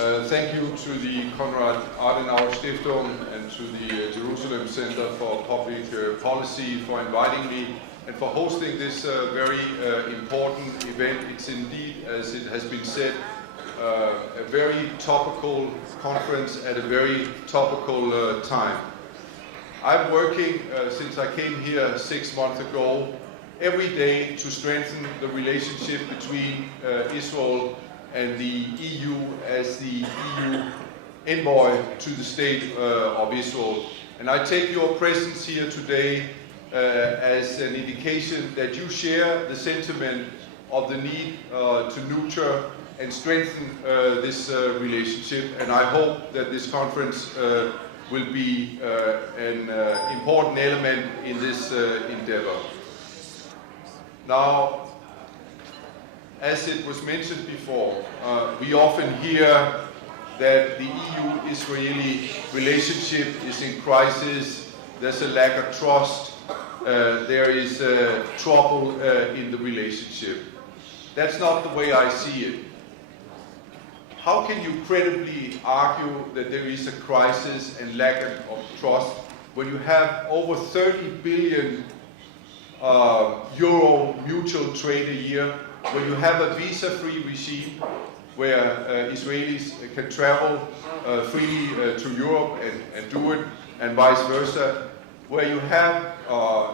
Thank you to the Konrad Adenauer Stiftung and to the Jerusalem Center for Public Policy for inviting me and for hosting this very important event. It's indeed, as it has been said, a very topical conference at a very topical time. I'm working since I came here 6 months ago every day to strengthen the relationship between Israel and the EU as the EU envoy to the State of Israel. And I take your presence here today as an indication that you share the sentiment of the need to nurture and strengthen this relationship. And I hope that this conference will be an important element in this endeavor. Now, as it was mentioned before, we often hear that the EU-Israeli relationship is in crisis, there's a lack of trust, there is trouble in the relationship. That's not the way I see it. How can you credibly argue that there is a crisis and lack of trust when you have over 30 billion euro mutual trade a year, when you have a visa-free regime where Israelis can travel freely to Europe and do it, and vice versa, where you have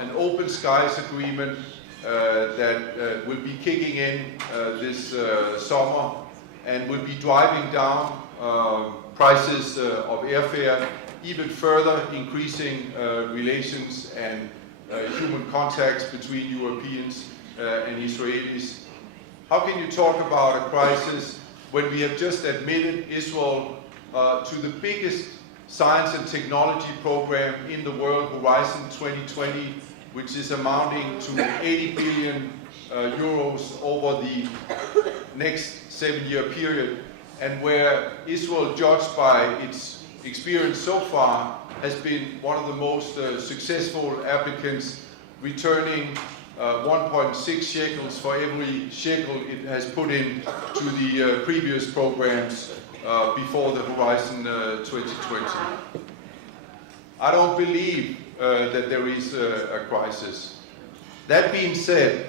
an open skies agreement that will be kicking in this summer and will be driving down prices of airfare, even further increasing relations and human contacts between Europeans and Israelis. How can you talk about a crisis when we have just admitted Israel to the biggest science and technology program in the world, Horizon 2020, which is amounting to 80 billion euros over the next 7-year period, and where Israel, judged by its experience so far, has been one of the most successful applicants, returning 1.6 shekels for every shekel it has put in to the previous programs before the Horizon 2020. I don't believe that there is a crisis. That being said,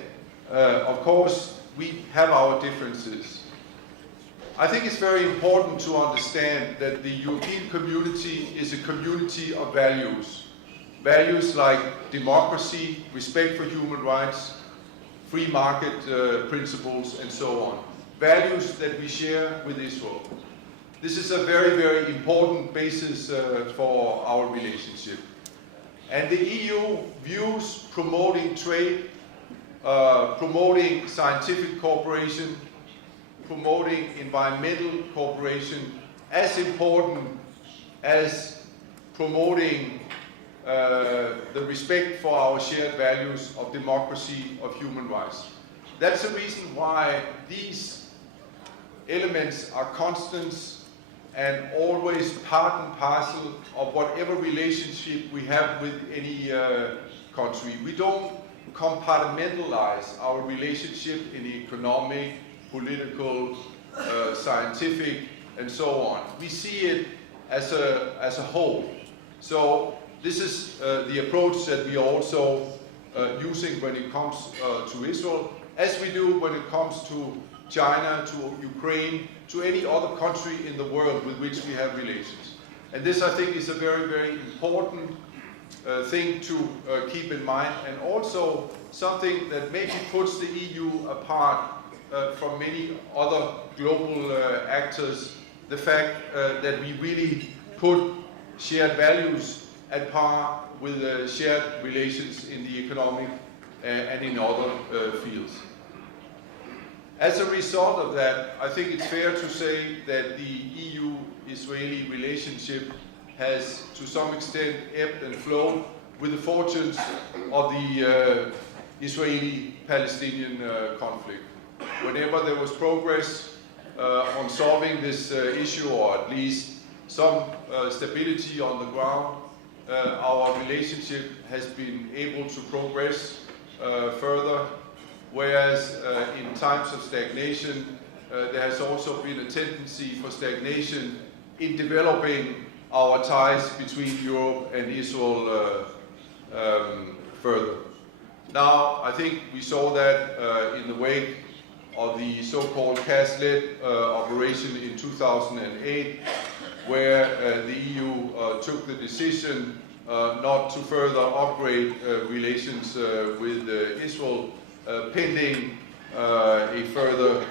of course, we have our differences. I think it's very important to understand that the European community is a community of values. Values like democracy, respect for human rights, free market principles, and so on. Values that we share with Israel. This is a very, very important basis for our relationship. And the EU views promoting trade, promoting scientific cooperation, promoting environmental cooperation as important as promoting the respect for our shared values of democracy, of human rights. That's the reason why these elements are constants and always part and parcel of whatever relationship we have with any country. We don't compartmentalize our relationship in economic, political, scientific, and so on. We see it as a whole. So this is the approach that we are also using when it comes to Israel, as we do when it comes to China, to Ukraine, to any other country in the world with which we have relations. And this, I think, is a very, very important thing to keep in mind, and also something that maybe puts the EU apart from many other global actors, the fact that we really put shared values at par with shared relations in the economic and in other fields. As a result of that, I think it's fair to say that the EU-Israeli relationship has, to some extent, ebbed and flowed with the fortunes of the Israeli-Palestinian conflict. Whenever there was progress on solving this issue, or at least some stability on the ground, our relationship has been able to progress further, whereas in times of stagnation, there has also been a tendency for stagnation in developing our ties between Europe and Israel further. Now, I think we saw that in the wake of the so-called CAS-led operation in 2008, where the EU took the decision not to further upgrade relations with Israel, pending a further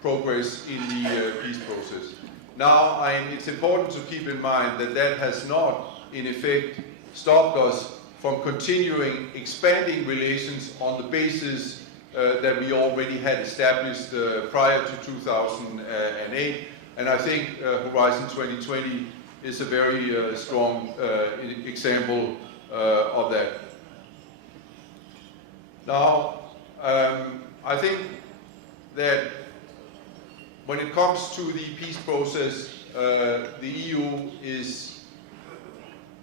progress in the peace process. Now, it's important to keep in mind that that has not, in effect, stopped us from continuing expanding relations on the basis that we already had established prior to 2008. And I think Horizon 2020 is a very strong example of that. Now, I think that when it comes to the peace process, the EU is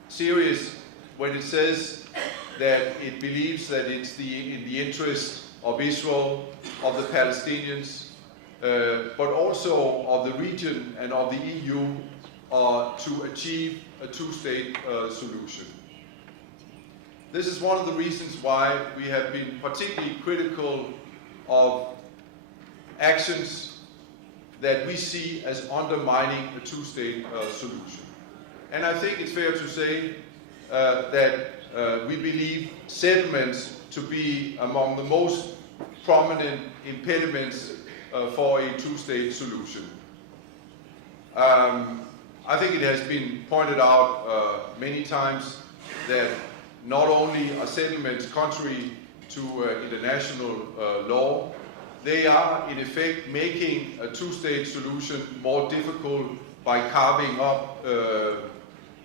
serious when it says that it believes that it's in the interest of Israel, of the Palestinians, but also of the region and of the EU to achieve a two-state solution. This is one of the reasons why we have been particularly critical of actions that we see as undermining a two-state solution. And I think it's fair to say that we believe settlements to be among the most prominent impediments for a two-state solution. I think it has been pointed out many times that not only are settlements contrary to international law, they are in effect making a two-state solution more difficult by carving up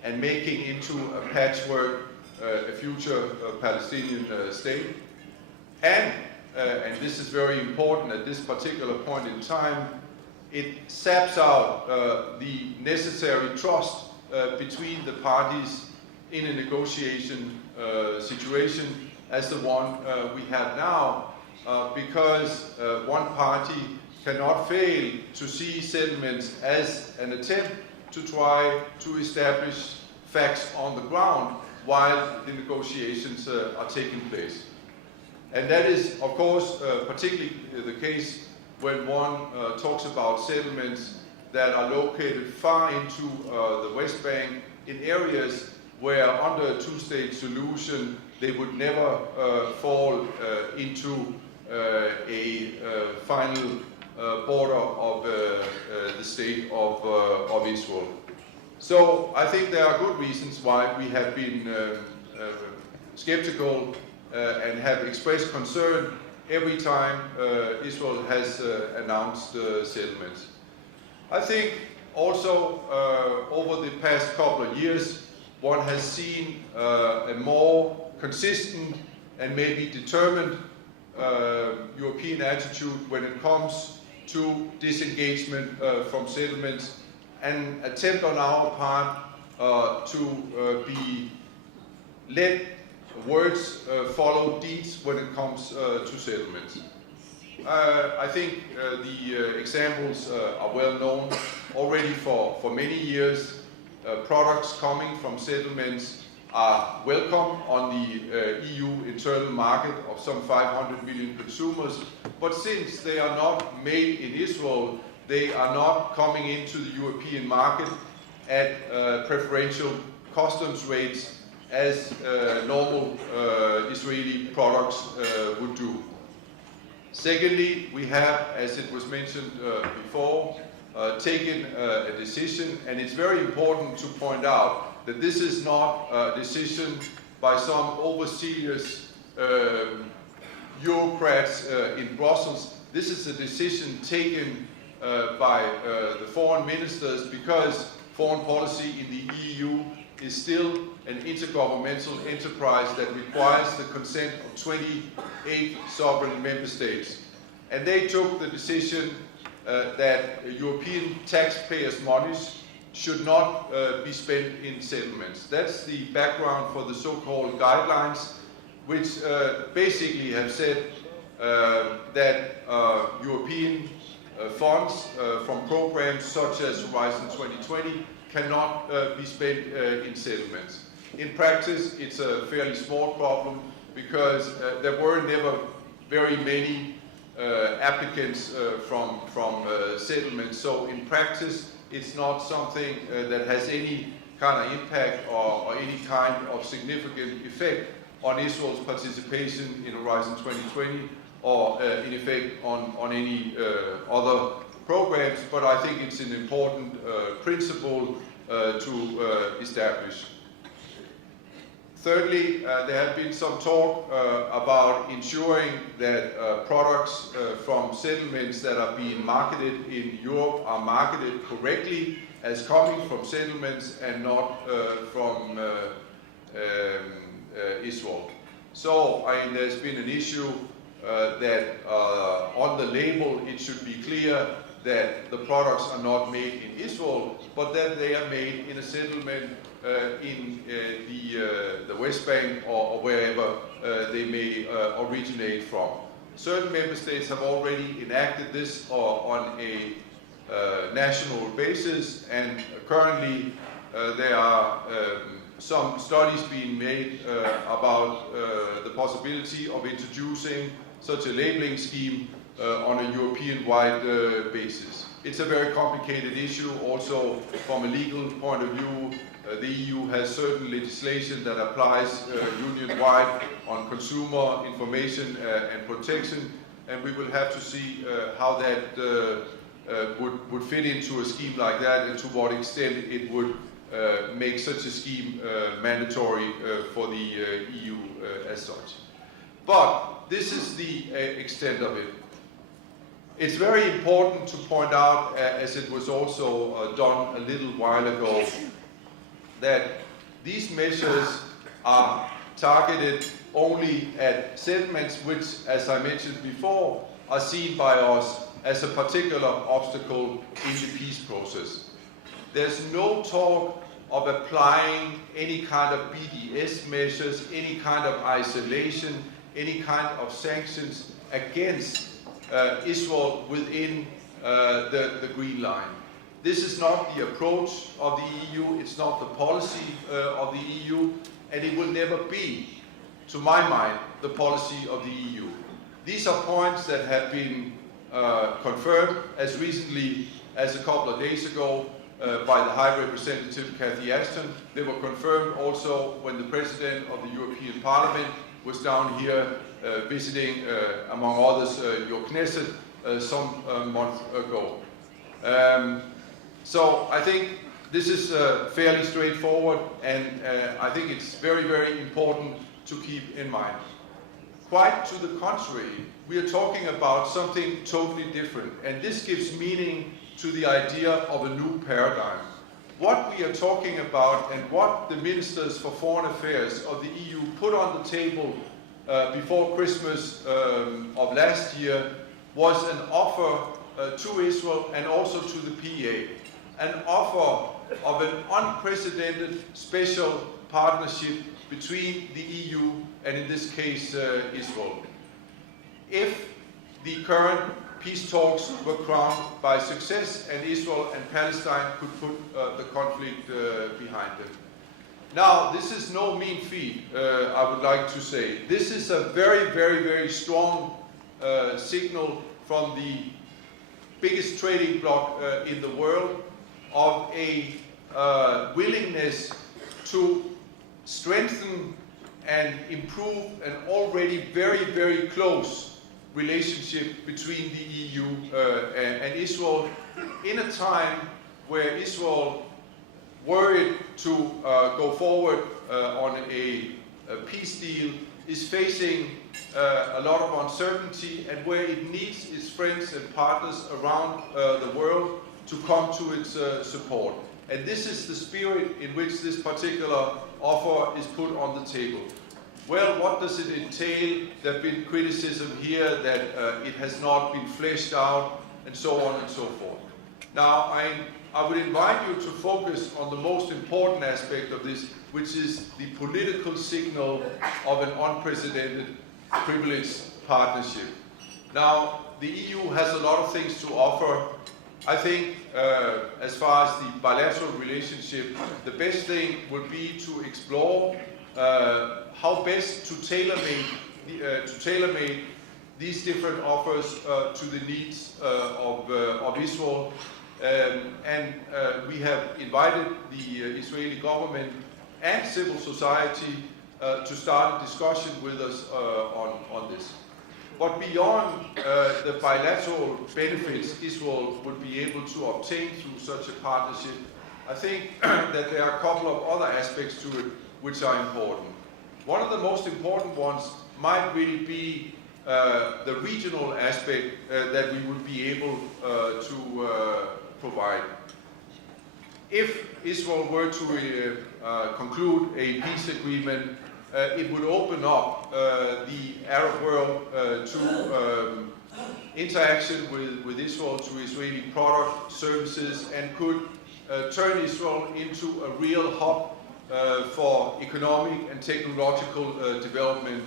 and making into a patchwork a future Palestinian state. And this is very important at this particular point in time, it saps out the necessary trust between the parties in a negotiation situation as the one we have now, because one party cannot fail to see settlements as an attempt to try to establish facts on the ground while the negotiations are taking place. And that is, of course, particularly the case when one talks about settlements that are located far into the West Bank in areas where under a two-state solution they would never fall into a final border of the state of Israel. So I think there are good reasons why we have been skeptical and have expressed concern every time Israel has announced settlements. I think also over the past couple of years, one has seen a more consistent and maybe determined European attitude when it comes to disengagement from settlements, an attempt on our part to be let words follow deeds when it comes to settlements. I think the examples are well known already for many years. Products coming from settlements are welcome on the EU internal market of some 500 million consumers, but since they are not made in Israel, they are not coming into the European market at preferential customs rates as normal Israeli products would do. Secondly, we have, as it was mentioned before, taken a decision, and it's very important to point out that this is not a decision by some overseers bureaucrats in Brussels. This is a decision taken by the foreign ministers, because foreign policy in the EU is still an intergovernmental enterprise that requires the consent of 28 sovereign member states. And they took the decision that European taxpayers' monies should not be spent in settlements. That's the background for the so-called guidelines, which basically have said that European funds from programs such as Horizon 2020 cannot be spent in settlements. In practice, it's a fairly small problem because there were never very many applicants from settlements. So in practice, it's not something that has any kind of impact or any kind of significant effect on Israel's participation in Horizon 2020 or in effect on any other programs, but I think it's an important principle to establish. Thirdly, there have been some talk about ensuring that products from settlements that are being marketed in Europe are marketed correctly as coming from settlements and not from Israel. So, there's been an issue that on the label it should be clear that the products are not made in Israel, but that they are made in a settlement in the West Bank or wherever they may originate from. Certain member states have already enacted this on a national basis, and currently there are some studies being made about the possibility of introducing such a labeling scheme on a European-wide basis. It's a very complicated issue also from a legal point of view. The EU has certain legislation that applies union-wide on consumer information and protection, and we will have to see how that would fit into a scheme like that and to what extent it would make such a scheme mandatory for the EU as such. But this is the extent of it. It's very important to point out, as it was also done a little while ago, that these measures are targeted only at settlements which, as I mentioned before, are seen by us as a particular obstacle in the peace process. There's no talk of applying any kind of BDS measures, any kind of isolation, any kind of sanctions against Israel within the Green Line. This is not the approach of the EU, it's not the policy of the EU, and it will never be, to my mind, the policy of the EU. These are points that have been confirmed as recently as a couple of days ago by the High Representative Cathy Ashton. They were confirmed also when the President of the European Parliament was down here visiting, among others, your Knesset some month ago. So I think this is fairly straightforward, and I think it's very, very important to keep in mind. Quite to the contrary, we are talking about something totally different, and this gives meaning to the idea of a new paradigm. What we are talking about and what the Ministers for Foreign Affairs of the EU put on the table before Christmas of last year was an offer to Israel and also to the PA, an offer of an unprecedented special partnership between the EU and, in this case, Israel. If the current peace talks were crowned by success and Israel and Palestine could put the conflict behind them. Now, this is no mean feat, I would like to say. This is a very, very, very strong signal from the biggest trading bloc in the world of a willingness to strengthen and improve an already very, very close relationship between the EU and Israel in a time where Israel, worried to go forward on a peace deal, is facing a lot of uncertainty, and where it needs its friends and partners around the world to come to its support. And this is the spirit in which this particular offer is put on the table. Well, what does it entail? There have been criticism here that it has not been fleshed out, and so on and so forth. Now, I would invite you to focus on the most important aspect of this, which is the political signal of an unprecedented, privileged partnership. Now, the EU has a lot of things to offer. I think as far as the bilateral relationship, the best thing would be to explore how best to tailor-make these different offers to the needs of Israel. We have invited the Israeli government and civil society to start a discussion with us on this. But beyond the bilateral benefits Israel would be able to obtain through such a partnership, I think that there are a couple of other aspects to it which are important. One of the most important ones might really be the regional aspect that we would be able to provide. If Israel were to conclude a peace agreement, it would open up the Arab world to interaction with Israel, to Israeli product, services, and could turn Israel into a real hub for economic and technological development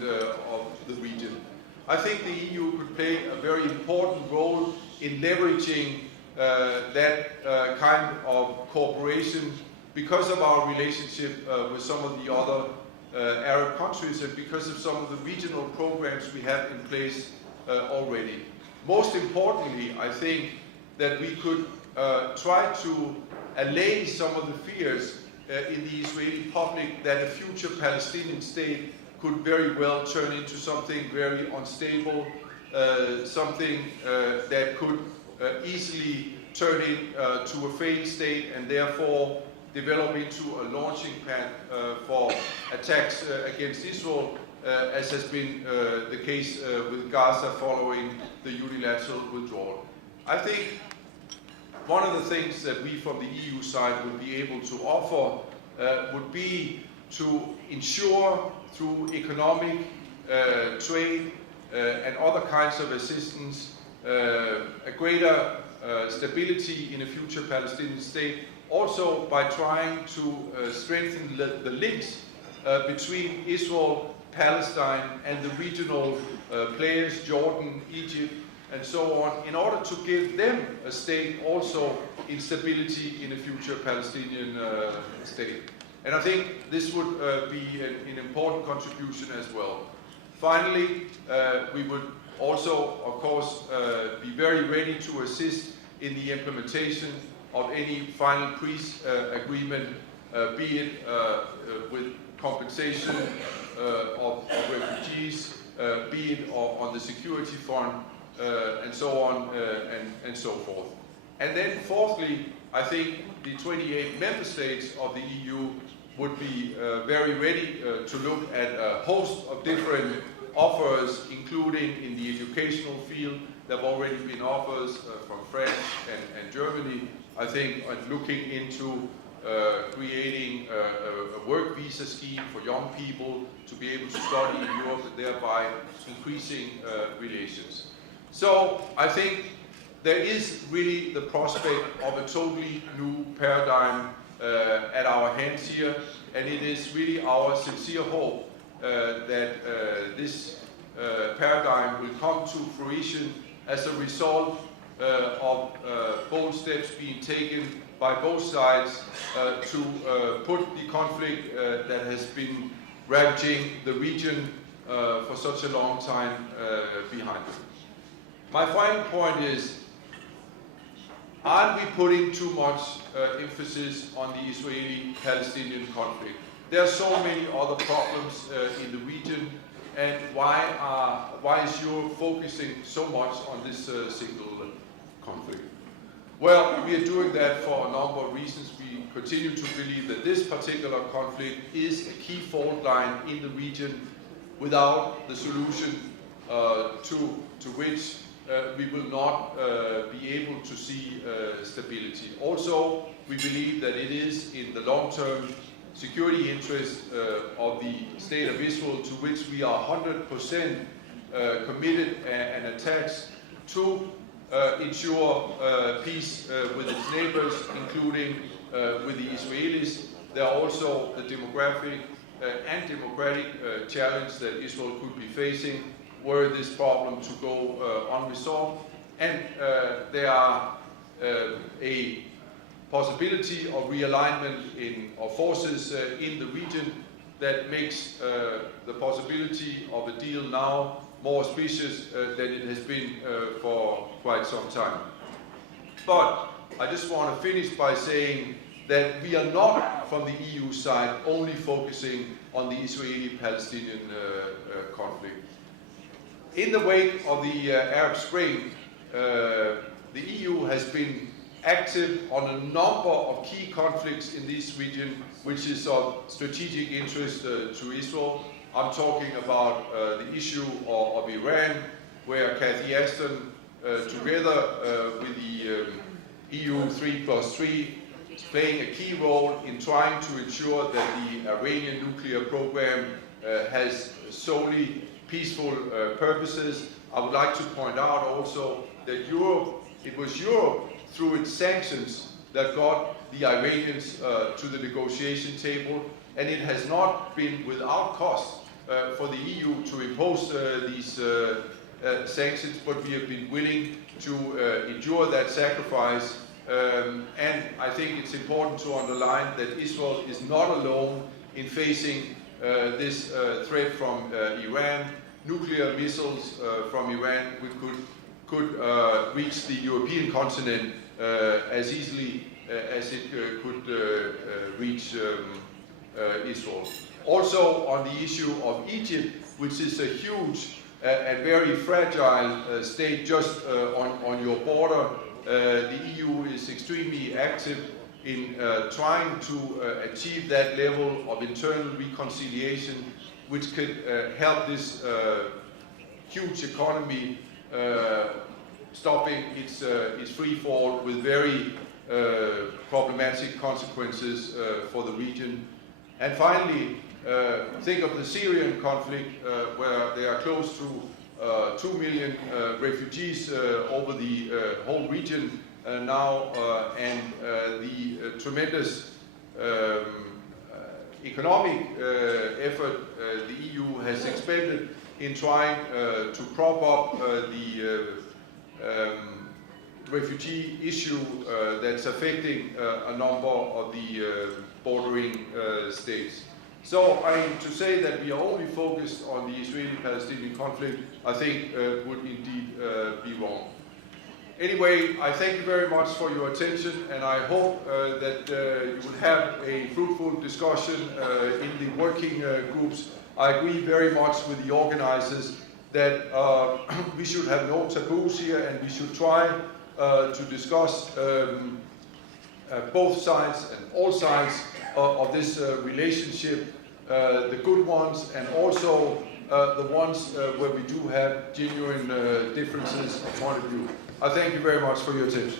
of the region. I think the EU could play a very important role in leveraging that kind of cooperation because of our relationship with some of the other Arab countries and because of some of the regional programs we have in place already. Most importantly, I think that we could try to allay some of the fears in the Israeli public that a future Palestinian state could very well turn into something very unstable, something that could easily turn into a failed state and therefore develop into a launching pad for attacks against Israel, as has been the case with Gaza following the unilateral withdrawal. I think one of the things that we from the EU side would be able to offer would be to ensure through economic, trade and other kinds of assistance a greater stability in a future Palestinian state, also by trying to strengthen the links between Israel, Palestine and the regional players, Jordan, Egypt and so on, in order to give them a stake also in stability in a future Palestinian state. And I think this would be an important contribution as well. Finally, we would also, of course, be very ready to assist in the implementation of any final peace agreement, be it with compensation of refugees, be it on the security front, and so on and so forth. And then fourthly, I think the 28 member states of the EU would be very ready to look at a host of different offers, including in the educational field. There have already been offers from France and Germany, I think, looking into creating a work visa scheme for young people to be able to study in Europe and thereby increasing relations. So I think there is really the prospect of a totally new paradigm at our hands here, and it is really our sincere hope that this paradigm will come to fruition as a result of bold steps being taken by both sides to put the conflict that has been ravaging the region for such a long time behind us. My final point is, aren't we putting too much emphasis on the Israeli-Palestinian conflict? There are so many other problems in the region, and why is Europe focusing so much on this single conflict? Well, we are doing that for a number of reasons. We continue to believe that this particular conflict is a key fault line in the region without the solution to which we will not be able to see stability. Also, we believe that it is in the long-term security interest of the State of Israel, to which we are 100% committed and attached to ensure peace with its neighbors, including with the Israelis. There are also the demographic and democratic challenge that Israel could be facing were this problem to go unresolved. And there are a possibility of realignment of forces in the region that makes the possibility of a deal now more auspicious than it has been for quite some time. But I just want to finish by saying that we are not, from the EU side, only focusing on the Israeli-Palestinian conflict. In the wake of the Arab Spring, the EU has been active on a number of key conflicts in this region, which is of strategic interest to Israel. I'm talking about the issue of Iran, where Cathy Ashton, together with the EU 3+3, is playing a key role in trying to ensure that the Iranian nuclear program has solely peaceful purposes. I would like to point out also that it was Europe, through its sanctions, that got the Iranians to the negotiation table, and it has not been without cost for the EU to impose these sanctions, but we have been willing to endure that sacrifice. And I think it's important to underline that Israel is not alone in facing this threat from Iran. Nuclear missiles from Iran could reach the European continent as easily as it could reach Israel. Also on the issue of Egypt, which is a huge and very fragile state just on your border, the EU is extremely active in trying to achieve that level of internal reconciliation, which could help this huge economy stopping its free fall with very problematic consequences for the region. And finally, think of the Syrian conflict, where there are close to 2 million refugees over the whole region now, and the tremendous economic effort the EU has expended in trying to prop up the refugee issue that's affecting a number of the bordering states. So, I mean, to say that we are only focused on the Israeli-Palestinian conflict, I think would indeed be wrong. Anyway, I thank you very much for your attention, and I hope that you will have a fruitful discussion in the working groups. I agree very much with the organizers that we should have no taboos here, and we should try to discuss both sides and all sides of this relationship, the good ones and also the ones where we do have genuine differences of point of view. I thank you very much for your attention.